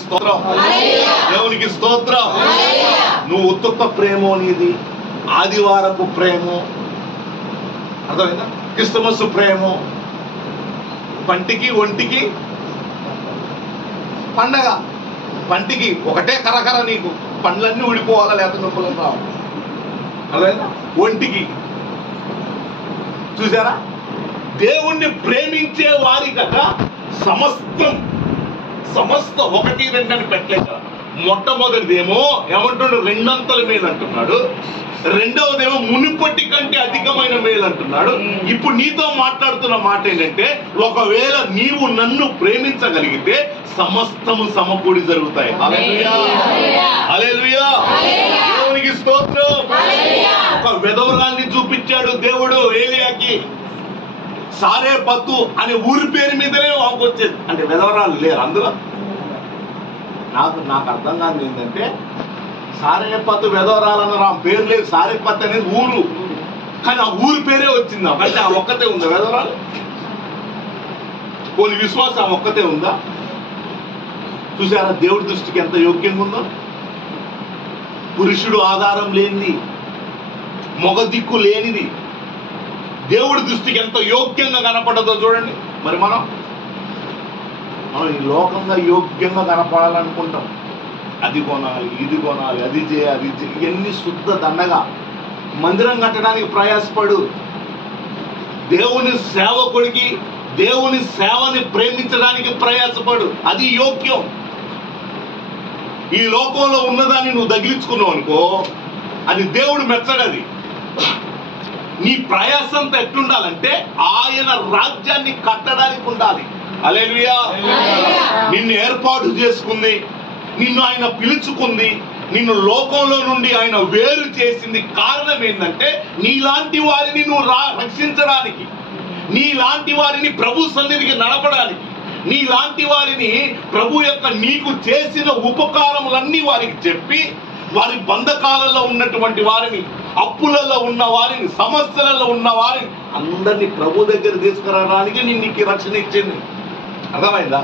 స్తోత్రం, దేవునికి స్తోత్రం. నువ్వు ఉత్తుత్త ప్రేమ అనేది ఆదివారపు ప్రేమ, అర్థమైందా? క్రిస్మస్ ప్రేమ, పంటికి ఒంటికి పండగ, పంటికి ఒకటే కరకర, నీకు పండ్లన్నీ ఊడిపోవాలా లేకపోతే నొప్పులు రావు, అర్థమైందా? ఒంటికి చూసారా? దేవుణ్ణి ప్రేమించే వారికట సమస్తం ఒకటి రెండు అని పెట్టలేక, మొట్టమొదటిదేమో ఏమంటున్నాడు, రెండంతల మేలు అంటున్నాడు. రెండవదేమో మునుపటి కంటే అధికమైన మేలు అంటున్నాడు. ఇప్పుడు నీతో మాట్లాడుతున్న మాట ఏంటంటే, ఒకవేళ నీవు నన్ను ప్రేమించగలిగితే సమస్తము సమకూడి జరుగుతాయి. హల్లెలూయా, హల్లెలూయా, దేవునికి స్తోత్రం. ఒక విధవరాన్ని చూపించాడు దేవుడు ఏలియాకి. సారేపత్తు అనే ఊరి పేరు మీదనే వచ్చేది, అంటే విధవరాలు లేరు అందులో. నాకు అర్థం కాదు ఏంటంటే, సారేపత్తు విధవరాలన్నారు, ఆ పేరు లేదు. సారేపత్తు అనేది ఊరు, కానీ ఆ ఊరి పేరే వచ్చింది. అంటే ఆ ఒక్కతే ఉందా విధవరాలు? కొన్ని విశ్వాసం ఆ ఒక్కతే ఉందా? చూసారా దేవుడి దృష్టికి ఎంత యోగ్యంగా ఉందో? పురుషుడు ఆధారం లేనిది, మొగ దిక్కు లేనిది దేవుడి దృష్టికి ఎంత యోగ్యంగా కనపడదో చూడండి. మరి మనం ఈ లోకంగా యోగ్యంగా కనపడాలనుకుంటాం. అది కొనాలి, ఇది కొనాలి, అది చేయాలి, ఇవన్నీ శుద్ధ దండగా. మందిరం కట్టడానికి ప్రయాసపడు. దేవుని సేవకుడికి దేవుని సేవని ప్రేమించడానికి ప్రయాసపడు, అది యోగ్యం. ఈ లోకంలో ఉన్నదాన్ని నువ్వు తగిలించుకున్నావు అనుకో, అది దేవుడు మెచ్చడది. నీ ప్రయాసంతో ఎట్లుండాలంటే ఆయన రాజ్యాన్ని కట్టడానికి ఉండాలి. హల్లెలూయా. నిన్ను ఏర్పాటు చేసుకుంది, నిన్ను ఆయన పిలుచుకుంది, నిన్ను లోకంలో నుండి ఆయన వేరు చేసింది. కారణం ఏంటంటే, నీలాంటి వారిని నువ్వు రక్షించడానికి, నీలాంటి వారిని ప్రభు సన్నిధికి నడపడానికి, నీలాంటి వారిని ప్రభు యొక్క నీకు చేసిన ఉపకారములన్నీ వారికి చెప్పి, వారి బంధకాలలో ఉన్నటువంటి వారిని, అప్పులలో ఉన్న వారిని, సమస్యలలో ఉన్న వారిని అందరినీ ప్రభు దగ్గర తీసుకురావడానికి నీకు రక్షణ ఇచ్చింది. అర్థమైందా?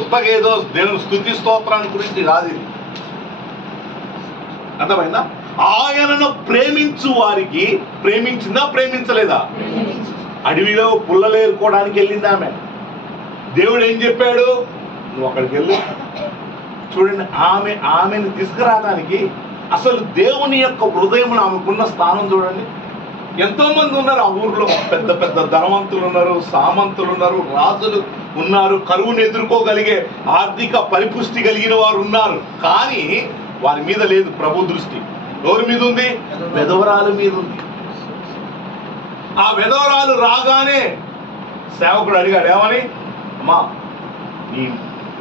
ఉత్తగేదో దేవుని స్తుతి స్తోత్రాన్ని గురించి రాదు ఇది. అర్థమైందా? ఆయనను ప్రేమించు వారికి ప్రేమించిందా ప్రేమించలేదా? అడవిలో పుల్లలు ఏరుకోవడానికి వెళ్ళింది ఆమె. దేవుడు ఏం చెప్పాడు? నువ్వు అక్కడికి వెళ్ళు. చూడండి, ఆమెను తీసుకురావడానికి అసలు దేవుని యొక్క హృదయం, ఆమెకున్న స్థానం చూడండి. ఎంతో మంది ఉన్నారు ఆ ఊర్లో, పెద్ద పెద్ద ధనవంతులు ఉన్నారు, సామంతులు ఉన్నారు, రాజులు ఉన్నారు, కరువును ఎదుర్కోగలిగే ఆర్థిక పరిపుష్టి కలిగిన వారు ఉన్నారు. కానీ వారి మీద లేదు ప్రభు దృష్టి. ఎవరి మీద ఉంది? విధవరాలు మీద ఉంది. ఆ విధవరాలు రాగానే సేవకుడు అడిగాడు, ఏమని? అమ్మా, నీ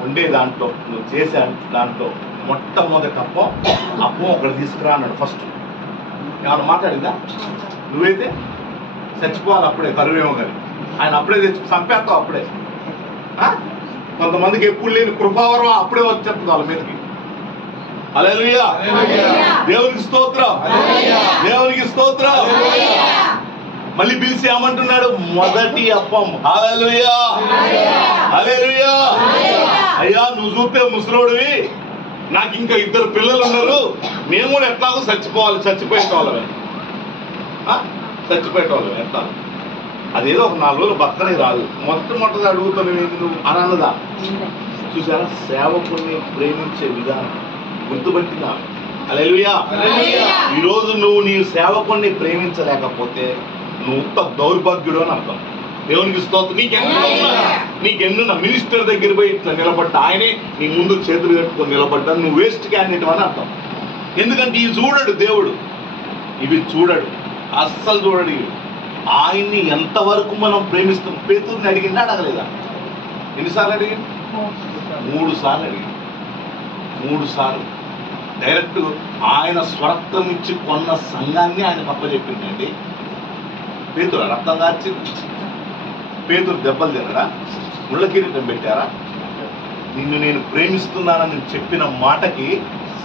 ఉండే దాంట్లో, నువ్వు చేసే దాంట్లో మొట్టమొదటి అప్పం ఒకటి తీసుకురా అన్నాడు. ఫస్ట్ ఏమన్నా మాట్లాడిందా? నువ్వైతే చచ్చిపోవాలి అప్పుడే, కరువేమో కానీ ఆయన అప్పుడే తెచ్చి చంపేస్తావు అప్పుడే. కొంతమందికి ఎప్పుడు లేని కృపావరం అప్పుడే వచ్చేస్తుంది వాళ్ళ మీదకి. హల్లెలూయా, దేవునికి స్తోత్రం, దేవునికి స్తోత్రం. మళ్ళీ పిలిచి ఏమంటున్నాడు? మొదటి అప్పం. హల్లెలూయా, హల్లెలూయా. అయ్యా, నువ్వు చూస్తే ముసలోడివి, నాకు ఇంకా 2 పిల్లలు ఉన్నారు, మేము కూడా ఎట్లాగో చచ్చిపోయేటోళ్ళమే ఎట్లా? అదేదో ఒక 4 రోజులు బతకనే రాదు. మొట్టమొదటి అడుగుతున్నావు నువ్వు అని అన్నదా? చూసారా సేవకుని ప్రేమించే విధానం గుర్తుపట్టిందా? హల్లెలూయా. ఈరోజు నువ్వు నీ సేవకుని ప్రేమించలేకపోతే నువ్వు దౌర్భాగ్యుడు అని అర్థం. దేవునికి స్తోత్రం. నీకెన్నున్నా మినిస్టర్ దగ్గర పోయి ఇట్లా నిలబడ్డా, ఆయనే నీ ముందు చేతులు కట్టుకొని నిలబడ్డా, నువ్వు వేస్ట్ క్యాండిడేట్ అని అర్థం. ఎందుకంటే ఇవి చూడడు దేవుడు, ఇవి చూడడు, అస్సలు చూడడు. ఆయన్ని ఎంతవరకు మనం ప్రేమిస్తాం? పేతురుని అడిగిందా అడగలేదా? ఎన్నిసార్లు అడిగింది? 3 సార్లు అడిగింది. 3 సార్లు డైరెక్ట్ ఆయన స్వరక్తం ఇచ్చి కొన్న సంఘాన్ని ఆయన అప్పచెప్పిందండి. పేతురు రక్తం కార్చింది, పేతురు దెబ్బలు తినడా, ముళ్ళ కిరీటం పెట్టారా? నిన్ను నేను ప్రేమిస్తున్నానని చెప్పిన మాటకి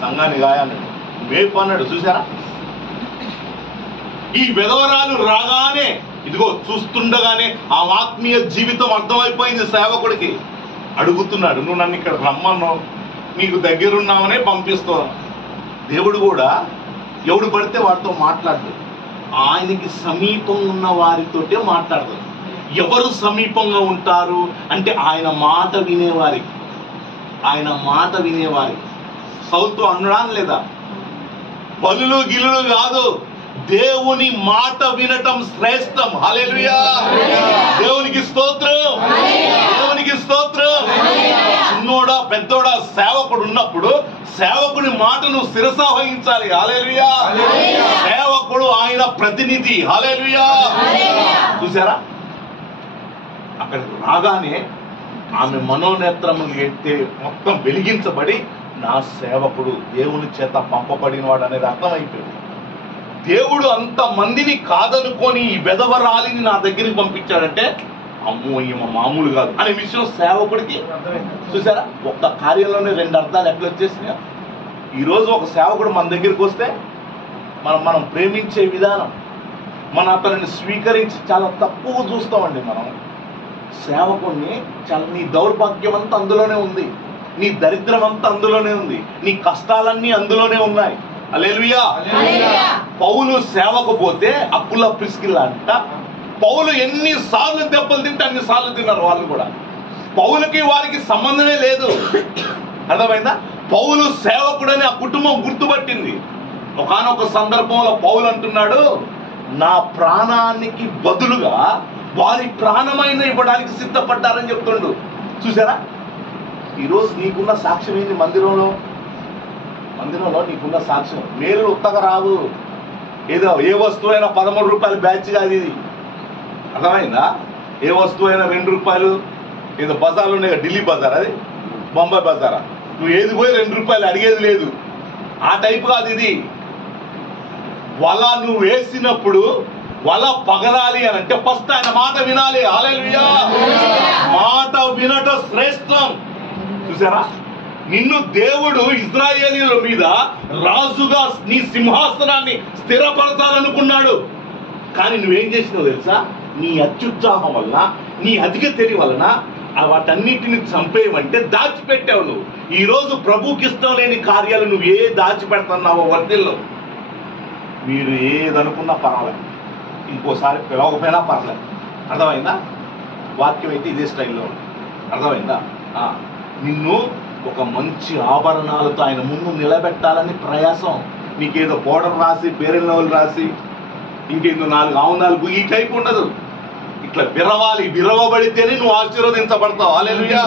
సంఘాన్ని గాయాలన్నాడు, మేపు అన్నాడు. చూసారా? ఈ విధవరాలు రాగానే, ఇదిగో చూస్తుండగానే ఆ ఆత్మీయ జీవితం అర్థమైపోయింది సేవకుడికి. అడుగుతున్నాడు, నువ్వు నన్ను ఇక్కడ రమ్మన్నావు, నీకు దగ్గరున్నామనే పంపిస్తున్నాను. దేవుడు కూడా ఎవడు పడితే వాడితో మాట్లాడదు, ఆయనకి సమీపం ఉన్న వారితోటే మాట్లాడతాడు. ఎవరు సమీపంగా ఉంటారు అంటే ఆయన మాట వినేవారికి, ఆయన మాట వినేవారికి. సౌలుతో అన్నాను లేదా, బలులు గిలులు కాదు, దేవుని మాట వినటం శ్రేష్టం. హల్లెలూయా, దేవునికి స్తోత్రం, దేవునికి స్తోత్రం. చిన్నోడా పెద్దోడా సేవకుడు ఉన్నప్పుడు సేవకుడి మాటను శిరస వహించాలి. హల్లెలూయా, సేవకుడు ఆయన ప్రతినిధి. హల్లెలూయా. చూసారా, అక్కడ రాగానే ఆమె మనోనేత్రము మొత్తం వెలిగించబడి నా సేవకుడు దేవుని చేత పంపబడిన వాడు అనేది అర్థమైపోయింది. దేవుడు అంత మందిని కాదనుకొని ఈ వెధవరాలిని నా దగ్గరికి పంపించాడంటే అమ్మో ఈమె మామూలు కాదు అనే విషయం సేవకుడికి. చూసారా, ఒక్క కార్యంలోనే 2 అర్థాలు ఎట్లా వచ్చేసినాయో. ఈరోజు ఒక సేవకుడు మన దగ్గరికి వస్తే మనం ప్రేమించే విధానం, మనం అతనిని స్వీకరించి చాలా తక్కువ చూస్తామండి. మనం సేవకుడిని చాలా, నీ దౌర్భాగ్యం అంతా అందులోనే ఉంది, నీ దరిద్రం అంతా అందులోనే ఉంది, నీ కష్టాలన్నీ అందులోనే ఉన్నాయి. హల్లెలూయా. పౌలు సేవకు పోతే అప్పుల ప్రిస్కిల్లా అంట. పౌలు ఎన్నిసార్లు దెబ్బలు తింటే అన్నిసార్లు తిన్నారు వాళ్ళు కూడా. పౌలుకి వారికి సంబంధమే లేదు. అర్థమైందా? పౌలు సేవకుడని ఆ కుటుంబం గుర్తుపట్టింది. ఒకానొక సందర్భంలో పౌలు అంటున్నాడు, నా ప్రాణానికి బదులుగా వారి ప్రాణమైన ఇవ్వడానికి సిద్ధపడ్డారని చెప్తుండు. చూసారా, ఈరోజు నీకున్న సాక్ష్యం ఏంది? మందిరంలో నీకున్న సాక్ష్యం మేలు ఉత్తగా రాదు. ఏదో ఏ వస్తువు అయినా 13 రూపాయల బ్యాచ్ కాదు ఇది. అర్థమైందా? ఏ వస్తువు అయినా 2 రూపాయలు. ఏదో బజార్లు ఉన్నాయి, ఢిల్లీ బజార్, అది బొంబాయి బజారా, నువ్వు ఏది పోయి 2 రూపాయలు అడిగేది లేదు. ఆ టైపు కాదు ఇది. వల నువ్వు వేసినప్పుడు వల పగలాలి అని అంటే ఫస్ట్ ఆయన మాట వినాలి. హల్లెలూయా, మాట వినట శ్రేష్టం. చూసారా, నిన్ను దేవుడు ఇశ్రాయేలీయుల మీద రాజుగా నీ సింహాసనాన్ని స్థిరపరచాలనుకున్నాడు. కానీ నువ్వేం చేసినావు తెలుసా? నీ అత్యుత్సాహం వల్ల, నీ అధిక తెలివి వలన వాటన్నిటిని చంపేయమంటే దాచిపెట్టావు నువ్వు. ఈరోజు ప్రభుకి ఇష్టం లేని కార్యాలు నువ్వు ఏ దాచిపెడుతున్నావో వర్తిల్లో. మీరు ఏదనుకున్నా పర్వాలేదు, ఇంకోసారి పిలవకపోయినా పర్లేదు. అర్థమైందా? వాక్యం అయితే ఇదే స్టైల్లో ఉంది. అర్థమైందా? నిన్ను ఒక మంచి ఆభరణాలతో ఆయన ముందు నిలబెట్టాలని ప్రయాసం. నీకేదో పౌడర్ రాసి, పేరెల్ నవ్వులు రాసి, ఇంకేందో 4 ఆవునాలు ఈ టైప్ ఉండదు. ఇట్లా విరవాలి, విరవబడితేనే నువ్వు ఆశీర్వదించబడతావు. హల్లెలూయా.